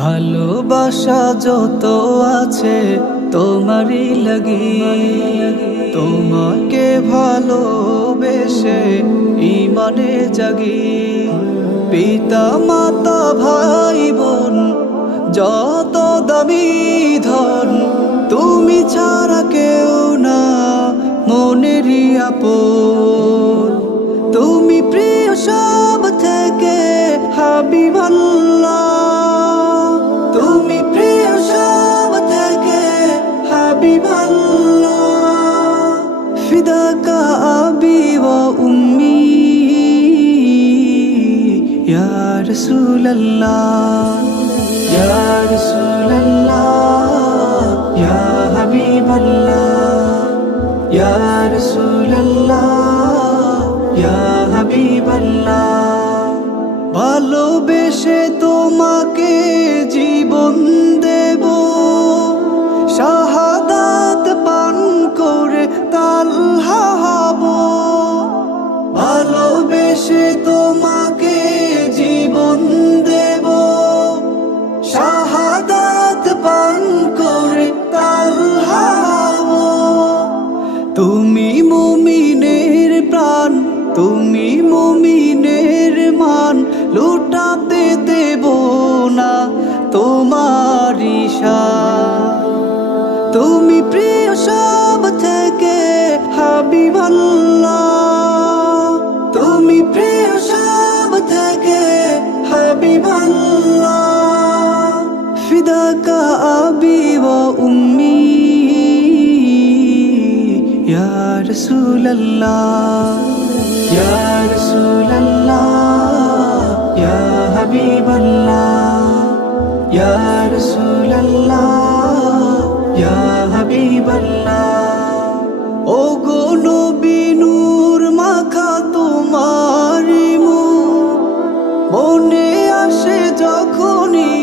ভালোবাসা যত আছে তোমারই লাগি, তোমাকে ভালোবেসে ইমানে জাগি। পিতা মাতা ভাই বোন যত দামি ধন, তুমি ছাড়া কেউ না মনেরই আপন। তুমি প্রিয় সব থেকে হাবিবাল্লাহ, তুমি প্রিয় সব থেকে হাবিবাল্লাহ। ফিদাকা আবি ওয়া উম্মি ইয়া রাসূলুল্লাহ, ইয়া রাসূলুল্লাহ, ইয়া হাবিবাল্লাহ, ইয়া রাসূলুল্লাহ, ইয়া হাবিবাল্লাহ। ভালোবেসে তোমাকে জীবন দেব, শাহাদাত পান করে তালহা হব। ভালোবেসে তোমাকে জীবন দেব, শাহাদাত পান করে তালহা হব। তুমি মুমিনের প্রাণ, তুমি মুমিনের মান, লুটাতে দেব না তোমার ঈশান। তুমি প্রিয় সব থেকে হাবিবাল্লাহ, তুমি প্রিয় সব থেকে হাবিবাল্লাহ। ফিদাকা আবি ওয়া উম্মি ইয়া রাসূলুল্লাহ, ইয়া রাসূলুল্লাহ, ইয়া হাবিবাল্লাহ, ইয়া রাসূলুল্লাহ, ইয়া হাবিবাল্লাহ। ও গো নবী নূর মাখা তোমারি মুখ, মনে আসে যখনই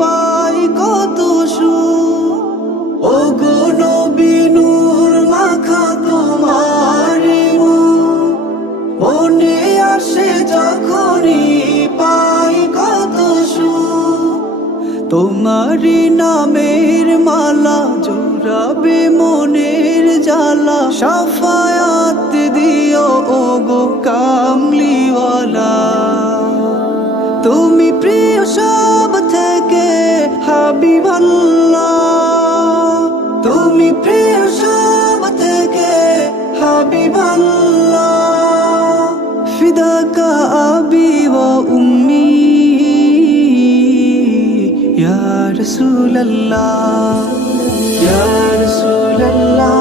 পাই কত সুখ। ও গো নবী নূর মাখা তোমারি মুখ, মনে আসে যখনই পাই কত সুখ। তোমারি নামের মালা জোড়াবে মনের জ্বালা, শাফায়াত দিও ও গো কামলিওয়ালা। তুমি প্রিয় সব থেকে হাবিবাল্লাহ, তুমি প্রিয় সব থেকে হাবিবাল্লাহ। ফিদাকা আবি ওয়া উম্মি ইয়া রাসূলুল্লাহ, ইয়া রাসূলুল্লাহ,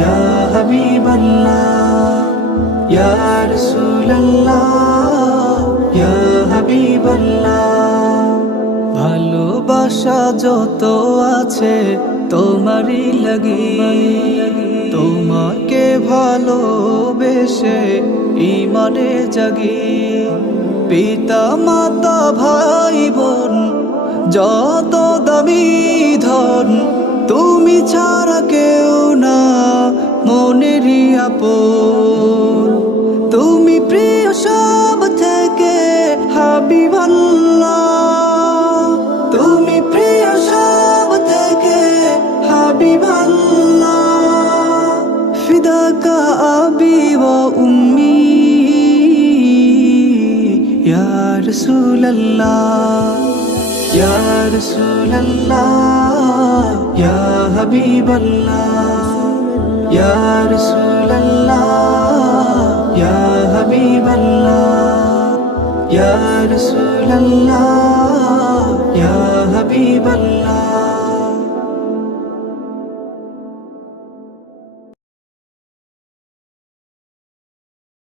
ইয়া হাবিবাল্লাহ, ইয়া রাসূলুল্লাহ, ইয়া হাবিবাল্লাহ। ভালোবাসা যত আছে তোমারই লাগি, তোমাকে ভালোবেসে ইমানে জাগি। পিতা মাতা ভাই বোন যত দামি ধন, তুমি ছাড়া কেউ না মনেরই আপন। তুমি প্রিয় সব থেকে হাবিবাল্লাহ, তুমি প্রিয় সব থেকে হাবিবাল্লাহ। ফিদাকা আবি ওয়া উম্মি ইয়া রাসূলুল্লাহ, ইয়া রাসূলুল্লাহ, ইয়া হাবিবাল্লাহ, ইয়া রাসূলুল্লাহ, ইয়া হাবিবাল্লাহ, ইয়া রাসূলুল্লাহ, ইয়া হাবিবাল্লাহ।